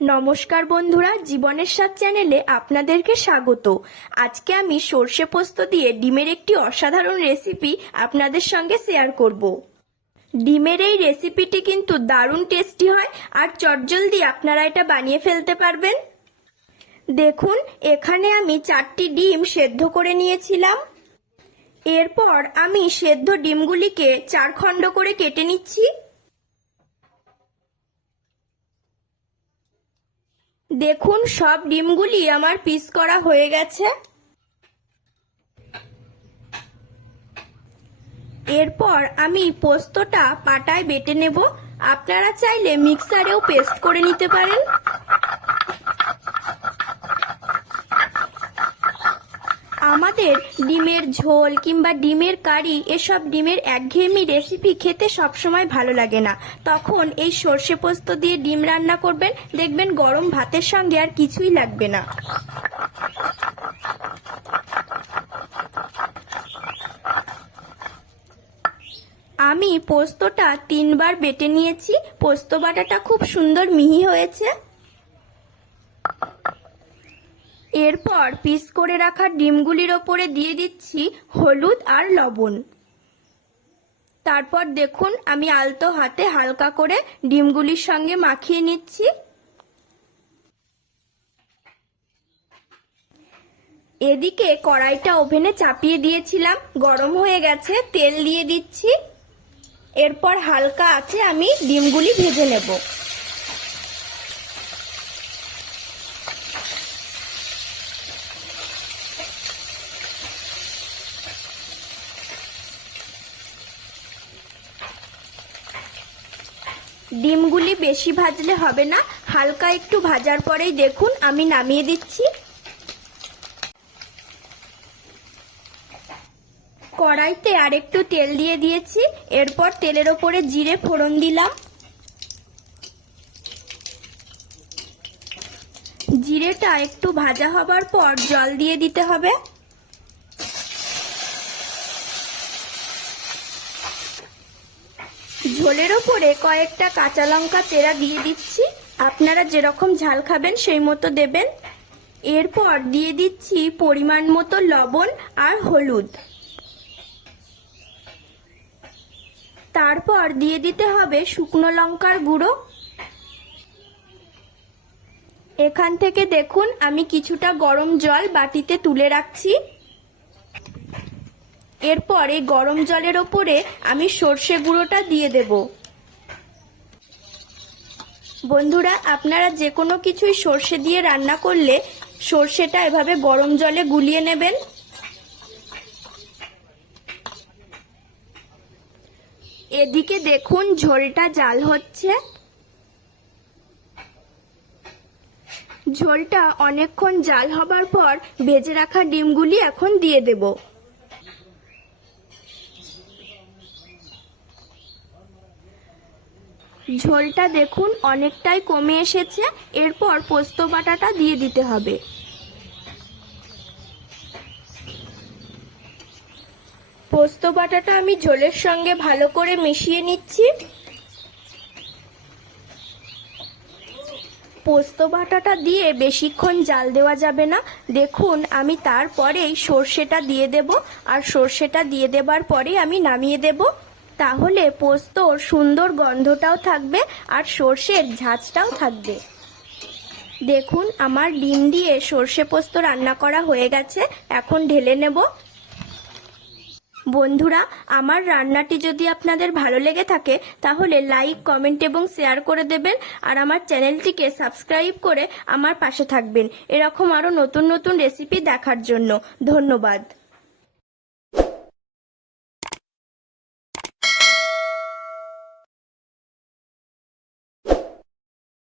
নমস্কার বন্ধুরা, জীবনের স্বাদ চ্যানেলে আপনাদেরকে স্বাগত। আজকে আমি সর্ষে পোস্ত দিয়ে ডিমের একটি অসাধারণ রেসিপি আপনাদের সঙ্গে শেয়ার করব। ডিমের এই রেসিপিটি কিন্তু দারুণ টেস্টি হয় আর চটজলদি আপনারা এটা বানিয়ে ফেলতে পারবেন। দেখুন, এখানে আমি চারটি ডিম সেদ্ধ করে নিয়েছিলাম। এরপর আমি সেদ্ধ ডিমগুলিকে চার খণ্ড করে কেটে নিচ্ছি। দেখুন, সব ডিমগুলি আমার পিস করা হয়ে গেছে। এরপর আমি পোস্তটা পাটায় বেটে নেব। আপনারা চাইলে মিক্সারেও পেস্ট করে নিতে পারেন। আমাদের ডিমের ঝোল কিংবা ডিমের কারি, এসব ডিমের একঘেয়েমি রেসিপি খেতে সবসময় ভালো লাগে না। তখন এই সর্ষে পোস্ত দিয়ে ডিম রান্না করবেন, দেখবেন গরম ভাতের সঙ্গে আর কিছুই লাগবে না। আমি পোস্তটা তিনবার বেটে নিয়েছি। পোস্ত বাটাটা খুব সুন্দর মিহি হয়েছে। এরপর পিস করে রাখা ডিমগুলির ওপরে দিয়ে দিচ্ছি হলুদ আর লবণ। তারপর দেখুন, আমি আলতো হাতে হালকা করে ডিমগুলির সঙ্গে মাখিয়ে নিচ্ছি। এদিকে কড়াইটা ওভেনে চাপিয়ে দিয়েছিলাম, গরম হয়ে গেছে, তেল দিয়ে দিচ্ছি। এরপর হালকা আছে, আমি ডিমগুলি ভেজে নেব। ডিমগুলি বেশি ভাজলে হবে না। হালকা একটু ভাজার পরেই দেখুন, আমি নামিয়ে দিচ্ছি। কড়াইতে আরেকটু তেল দিয়ে দিয়েছি। এরপর তেলের ওপরে জিরে ফোড়ন দিলাম। জিরেটা একটু ভাজা হবার পর জল দিয়ে দিতে হবে। ঝোলের ওপরে কয়েকটা কাঁচা লঙ্কা চেরা দিয়ে দিচ্ছি। আপনারা যেরকম ঝাল খাবেন, সেই মতো দেবেন। এরপর দিয়ে দিচ্ছি পরিমাণ মতো লবণ আর হলুদ। তারপর দিয়ে দিতে হবে শুকনো লঙ্কার গুঁড়ো। এখান থেকে দেখুন, আমি কিছুটা গরম জল বাটিতে তুলে রাখছি। এরপর এই গরম জলের ওপরে আমি সর্ষে গুঁড়োটা দিয়ে দেব। বন্ধুরা, আপনারা যে কোনো কিছুই সর্ষে দিয়ে রান্না করলে সর্ষেটা এভাবে গরম জলে গুলিয়ে নেবেন। এদিকে দেখুন, ঝোলটা জাল হচ্ছে। ঝোলটা অনেকক্ষণ জাল হবার পর ভেজে রাখা ডিমগুলি এখন দিয়ে দেব। ঝোলটা দেখুন, অনেকটাই কমে এসেছে। এরপর পোস্ত বাটাটা দিয়ে দিতে হবে। পোস্ত বাটাটা আমি ঝোলের সঙ্গে ভালো করে মিশিয়ে নিচ্ছি। পোস্ত বাটাটা দিয়ে বেশিক্ষণ জাল দেওয়া যাবে না। দেখুন, আমি তারপরেই সর্ষেটা দিয়ে দেব। আর সর্ষেটা দিয়ে দেবার পরেই আমি নামিয়ে দেব। তাহলে পোস্তর সুন্দর গন্ধটাও থাকবে আর সর্ষের ঝাঁঝটাও থাকবে। দেখুন, আমার ডিম দিয়ে সর্ষে পোস্ত রান্না করা হয়ে গেছে। এখন ঢেলে নেব। বন্ধুরা, আমার রান্নাটি যদি আপনাদের ভালো লেগে থাকে, তাহলে লাইক, কমেন্ট এবং শেয়ার করে দেবেন আর আমার চ্যানেলটিকে সাবস্ক্রাইব করে আমার পাশে থাকবেন। এরকম আরও নতুন নতুন রেসিপি দেখার জন্য ধন্যবাদ।